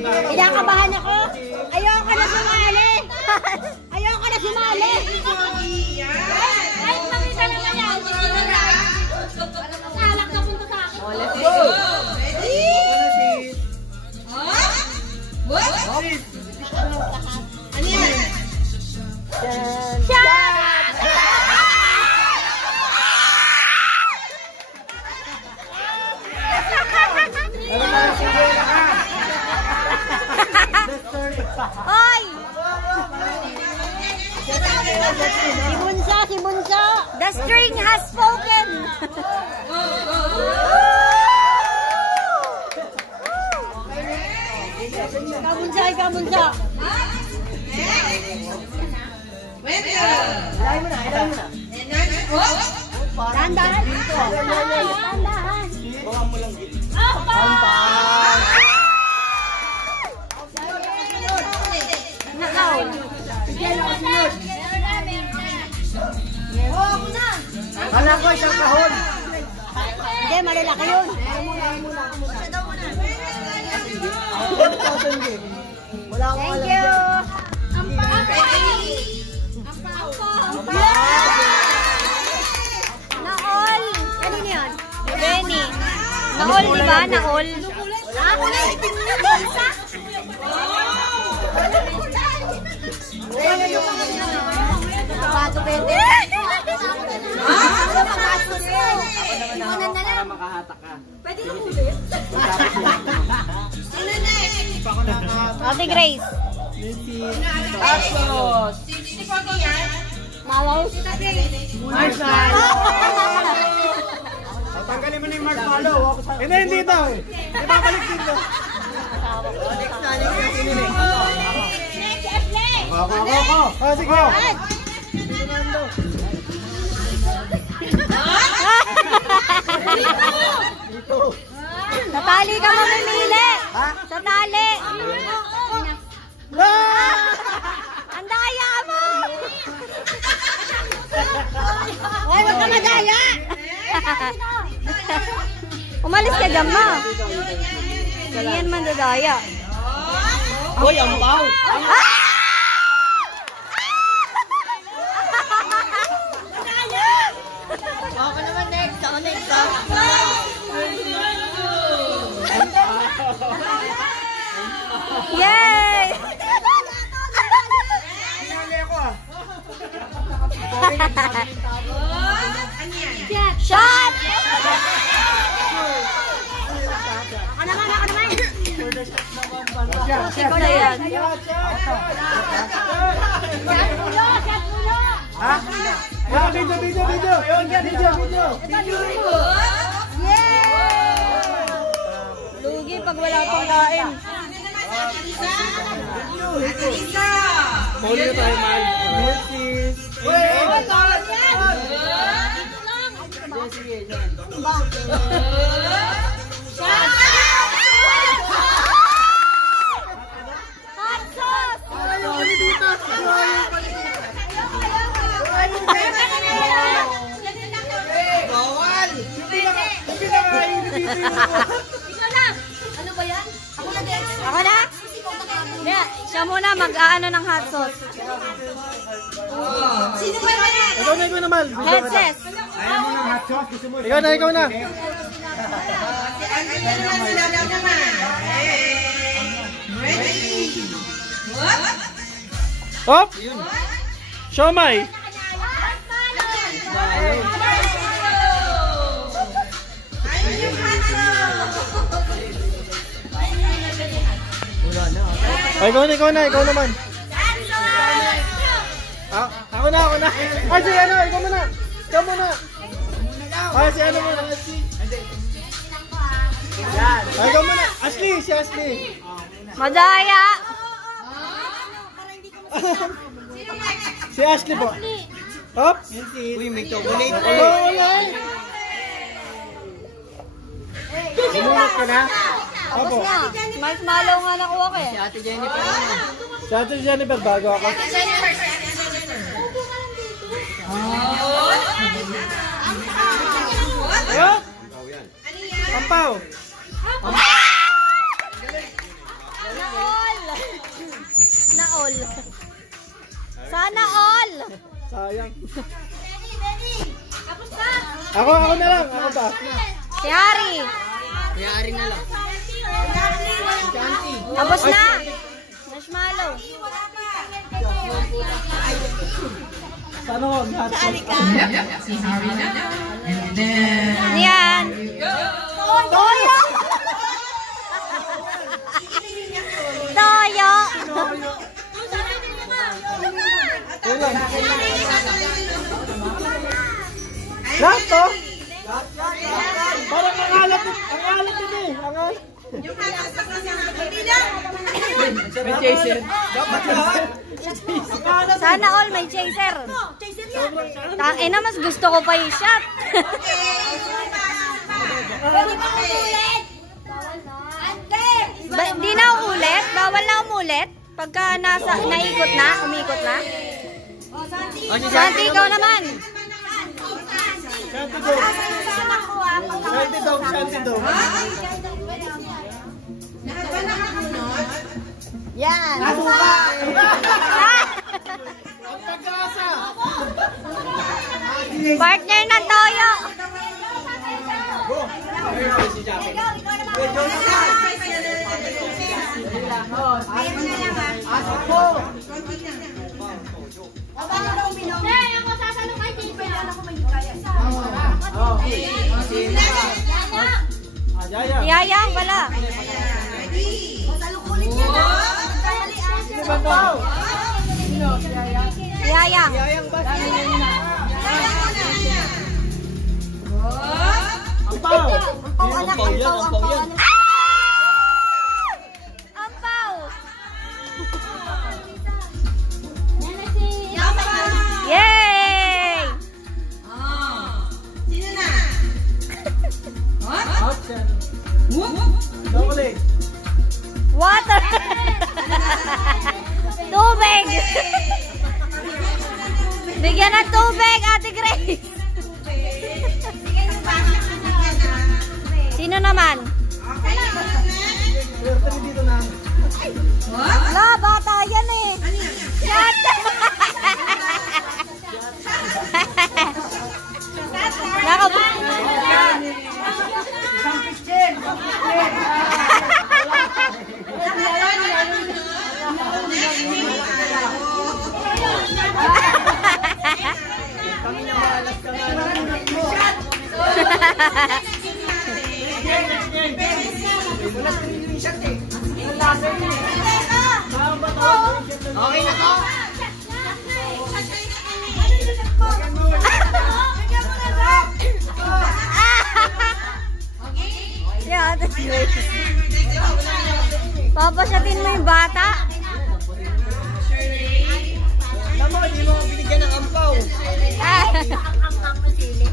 Kinakabahan ako. Ayoko na sumali. Ayoko na sumali. Kahit makita naman yan. Salak na punta sa akin. Let's go. What? Ano yan? Shot! Hoy! Si Bunso! The string has spoken! Ikaw, Bunso! Ilay mo na. Dahan-dahan! Dahan-dahan! Baka mo lang dito. Nakaw! Kala ko isang kahon. Hindi, malalaki yun. Wala akong Thank alam. you! Naol! Ano yun? Benny. Naol, di ba? Naol. Ako na itingin mo sa? Bato pwede. Para makahatak ka. Pwede na ulit? Ate Grace. Tapos. Malaw. Marshmallow. Tanggalin mo na yung marshmallow. Hindi daw. Ibabalik dito. Next na. Ako. Sige. Sa tali ka mamimili. Sa tali. Ang daya mo. Hoy, wag ka madaya. Umalis ka dyan, ma. Hindi yan man dadaya. Hoy, ang baw. Ako naman next. Yay! Shot! Ako naman. Ikaw na yan. Shot ulo! Ha? Video. Yay! Lugi pag wala pang kain. Puli na tayo, Mal. Hot sauce! Bawal! Ano ba yan? Ako na din. Ako na? Hindi, siya muna mag-aano ng hot sauce. Sino ba yan? Ikaw na, Mal. Headset. Ikaw na. Si Andrea naman sila naman. Ready? What? Hop! Siomay! Ayun yung Ikaw naman. Ako na. Si ano, ikaw muna. Ikaw muna. Si ano muna. Ikaw muna. Si Ashley. Madaya. Si Ashley po. Hop! Uy, may chocolate. Wala. Sumunod ka na? Tapos na. Marshmallow nga nakuha ko eh. Si Ate Jennifer, bago ako. Ayo? Ampaw. Ako na lang. Ako pa. Si Harry. Mayari na lang. Tapos na. Marshmallow. Sana ko? Si Harry na. And then... Yan. Toyo. Toyo. Lahat to? Parang ang alat ito eh. Ang alat. May chaser. Dapat lahat. Sana all may chaser. Tangina, mas gusto ko pa yung shot. Di na ulit? Bawal na umulit? Pagka naikot na, umikot na? Santi, ikaw naman. Shanty daw. Yan. Ang pag-asa. Partner ng Toyo. Yayang pala. Yayang. Ampaw. Ampaw yan. Ampaw. Yay! Sino na? Double. Water. Tubig. Bigyan ng tubig, Ate Grace. Sino naman? Dito na. Wala, bata yan eh. Shot! Okay na to. Yeah, that's great. Papasyatin mo yung bata. Tama, hindi mo binigyan ng ampaw. Ang sili.